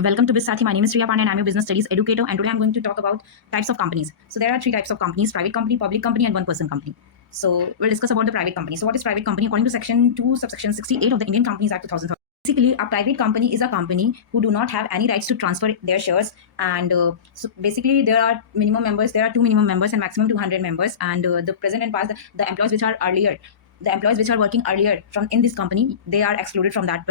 Welcome to Bisathi. My name is Riya Pandey and I'm a business studies educator. And today I'm going to talk about types of companies. So there are three types of companies: private company, public company, and one-person company. So we'll discuss about the private company. So what is private company? According to Section 2, subsection 68 of the Indian Companies Act 2013. Basically, a private company is a company who do not have any rights to transfer their shares. And so basically, there are minimum members. There are two minimum members and maximum 200 members. And the present and past, the employees which are earlier, the employees which are working earlier from in this company, they are excluded from that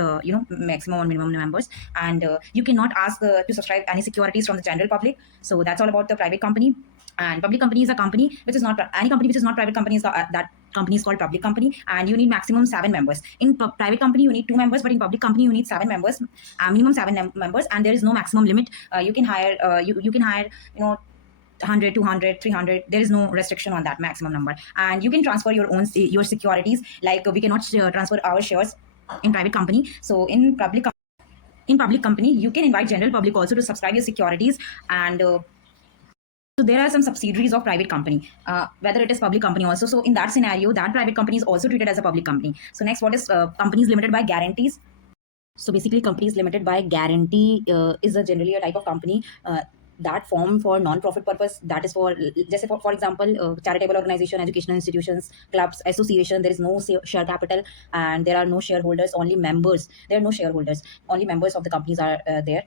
maximum or minimum members. And you cannot ask to subscribe any securities from the general public. So that's all about the private company. And public company is a company which is not any company which is not private company is that company is called public company, and you need maximum 7 members. In private company you need 2 members, but in public company you need 7 members, minimum 7 members, and there is no maximum limit. You can hire you can hire 100, 200, 300. There is no restriction on that maximum number, and you can transfer your securities. Like we cannot transfer our shares in private company. So in public company you can invite general public also to subscribe your securities. And so there are some subsidiaries of private company, whether it is public company also. So in that scenario, that private company is also treated as a public company. So next, what is companies limited by guarantees? So basically, companies limited by guarantee is generally a type of company that form for non-profit purpose. That is for, just for example, charitable organization, educational institutions, clubs, association. There is no share capital and there are no shareholders, only members. There are no shareholders, only members of the companies are there.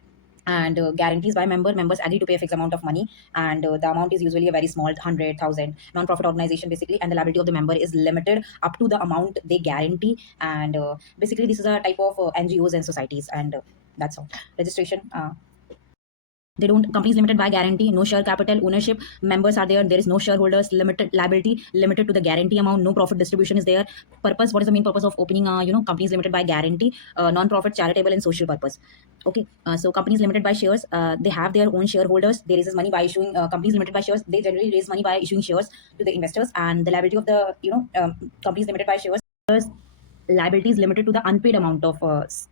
And guarantees by members agree to pay a fixed amount of money, and the amount is usually a very small 100,000. Non-profit organization basically, and the liability of the member is limited up to the amount they guarantee. And basically this is a type of NGOs and societies. And that's all. Registration, they don't. Companies limited by guarantee, no share capital, ownership, members are there, there is no shareholders, limited liability, limited to the guarantee amount, no profit distribution is there. Purpose, what is the main purpose of opening companies limited by guarantee? Non-profit, charitable, and social purpose. Okay, so companies limited by shares, they have their own shareholders. They raise money by issuing, companies limited by shares, they generally raise money by issuing shares to the investors. And the liability of the companies limited by shares, liability is limited to the unpaid amount of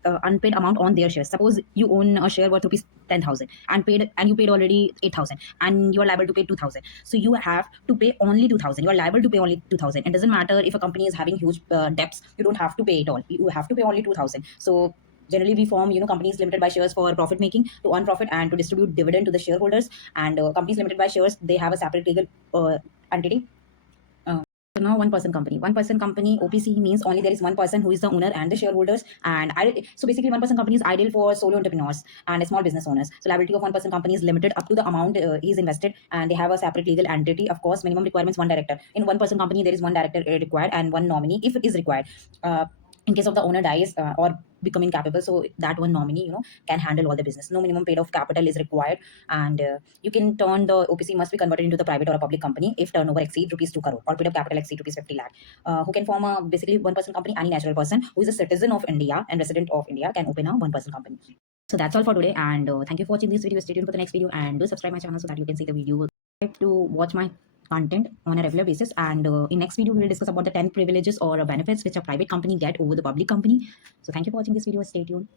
unpaid amount on their shares. Suppose you own a share worth rupees 10,000 and you paid already 8,000, and you are liable to pay 2,000. So you have to pay only 2,000. You are liable to pay only 2,000. It doesn't matter if a company is having huge debts. You don't have to pay it all. You have to pay only 2,000. So generally we form companies limited by shares for profit making, to earn profit and to distribute dividend to the shareholders. And companies limited by shares, they have a separate legal entity. So now one-person company. One-person company, OPC, means only there is one person who is the owner and the shareholders. And so basically one-person company is ideal for solo entrepreneurs and small business owners. So liability of one-person company is limited up to the amount he is invested, and they have a separate legal entity. Of course, minimum requirements, one director. In one-person company, there is one director required and one nominee if it is required. In case of the owner dies or become incapable, so that one nominee can handle all the business. No minimum paid of capital is required. And you can turn the OPC must be converted into the private or a public company if turnover exceeds rupees 2 crore or paid of capital exceed rupees 50 lakh. Who can form a basically one-person company? Any natural person who is a citizen of India and resident of India can open a one-person company. So that's all for today, and thank you for watching this video. Stay tuned for the next video and do subscribe my channel so that you can see the video. To watch my content on a regular basis. And in next video we will discuss about the 10 privileges or benefits which a private company get over the public company. So thank you for watching this video. Stay tuned.